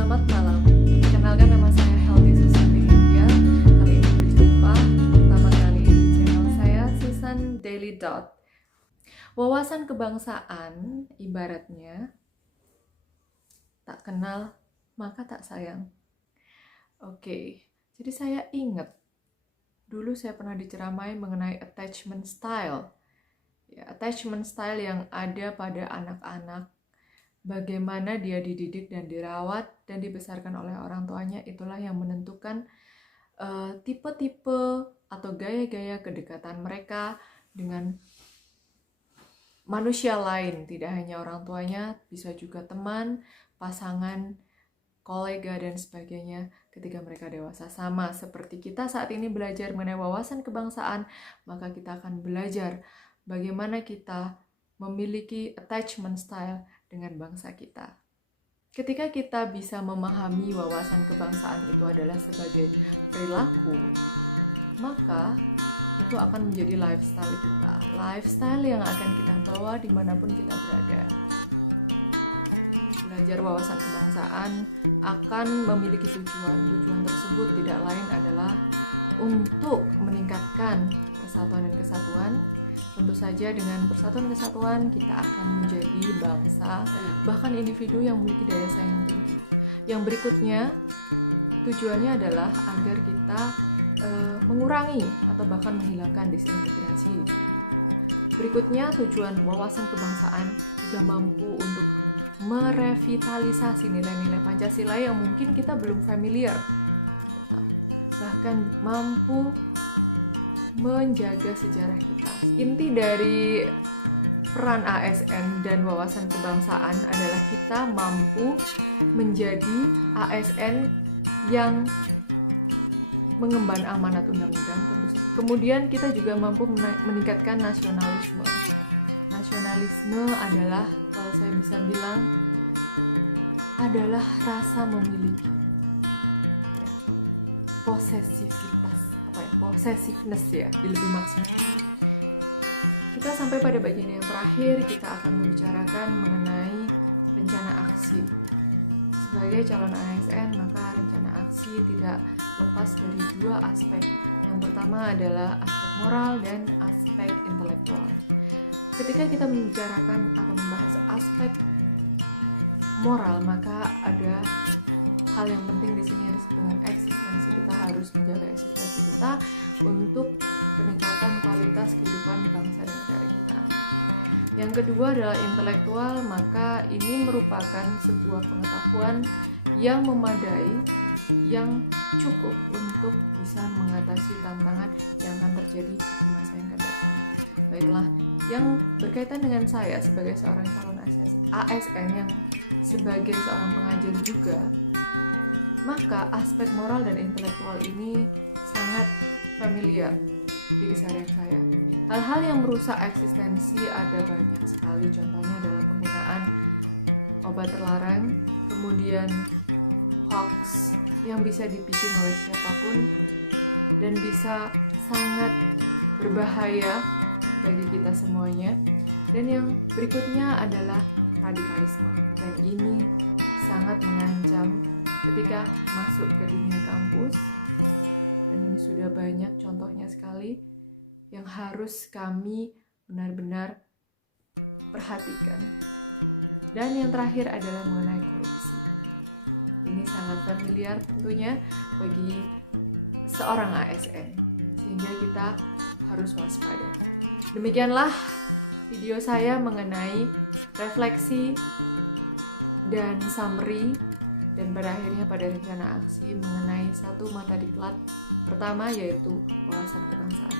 Selamat malam. Kenalkan, nama saya Healthy Susan India. Kali ini berjumpa pertama kali di channel saya, Susan Daily Dot. Wawasan kebangsaan ibaratnya tak kenal maka tak sayang. Oke, jadi saya ingat dulu saya pernah diceramai mengenai attachment style. Ya, attachment style yang ada pada anak-anak. Bagaimana dia dididik dan dirawat dan dibesarkan oleh orang tuanya, itulah yang menentukan tipe-tipe atau gaya-gaya kedekatan mereka dengan manusia lain. Tidak hanya orang tuanya, bisa juga teman, pasangan, kolega, dan sebagainya ketika mereka dewasa. Sama seperti kita saat ini belajar mengenai wawasan kebangsaan, maka kita akan belajar bagaimana kita memiliki attachment style dengan bangsa kita. Ketika kita bisa memahami wawasan kebangsaan itu adalah sebagai perilaku, maka itu akan menjadi lifestyle kita. Lifestyle yang akan kita bawa dimanapun kita berada. Belajar wawasan kebangsaan akan memiliki tujuan. Tujuan tersebut tidak lain adalah untuk meningkatkan persatuan dan kesatuan. Tentu saja dengan persatuan kesatuan kita akan menjadi bangsa, bahkan individu yang memiliki daya saing tinggi. Yang berikutnya, tujuannya adalah agar kita mengurangi atau bahkan menghilangkan disintegrasi. Berikutnya, tujuan wawasan kebangsaan juga mampu untuk merevitalisasi nilai-nilai Pancasila yang mungkin kita belum familiar, bahkan mampu menjaga sejarah kita. Inti dari peran ASN dan wawasan kebangsaan adalah kita mampu menjadi ASN yang mengemban amanat undang-undang. Kemudian kita juga mampu meningkatkan nasionalisme. Nasionalisme adalah, kalau saya bisa bilang, adalah rasa memiliki, possessiveness ya, lebih maksimal. Kita sampai pada bagian yang terakhir, kita akan membicarakan mengenai rencana aksi. Sebagai calon ASN, maka rencana aksi tidak lepas dari dua aspek. Yang pertama adalah aspek moral dan aspek intelektual. Ketika kita membicarakan atau membahas aspek moral, maka ada hal yang penting di sini disebut dengan eksistensi. Kita harus menjaga eksistensi kita untuk peningkatan kualitas kehidupan bangsa dan negara kita. Yang kedua adalah intelektual, maka ini merupakan sebuah pengetahuan yang memadai, yang cukup untuk bisa mengatasi tantangan yang akan terjadi di masa yang akan datang. Baiklah, yang berkaitan dengan saya sebagai seorang calon ASN yang sebagai seorang pengajar juga, maka aspek moral dan intelektual ini sangat familiar di keseharian saya. Hal-hal yang merusak eksistensi ada banyak sekali, contohnya adalah penggunaan obat terlarang, kemudian hoax yang bisa dibikin oleh siapapun dan bisa sangat berbahaya bagi kita semuanya. Dan yang berikutnya adalah radikalisme, dan ini sangat mengancam ketika masuk ke dunia kampus, dan ini sudah banyak contohnya sekali yang harus kami benar-benar perhatikan. Dan yang terakhir adalah mengenai korupsi. Ini sangat familiar tentunya bagi seorang ASN, sehingga kita harus waspada. Demikianlah video saya mengenai refleksi dan summary, dan pada akhirnya pada rencana aksi mengenai satu mata diklat pertama, yaitu wawasan kebangsaan.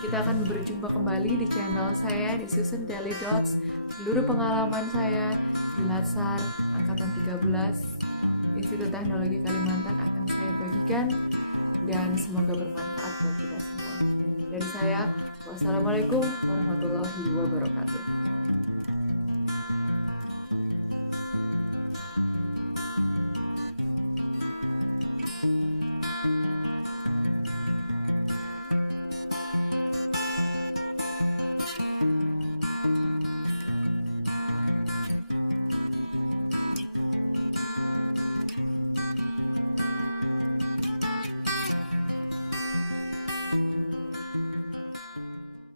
Kita akan berjumpa kembali di channel saya di Susan Daily Dots. Seluruh pengalaman saya di Latsar Angkatan 13 Institut Teknologi Kalimantan akan saya bagikan, dan semoga bermanfaat buat kita semua. Dari saya, wassalamualaikum warahmatullahi wabarakatuh.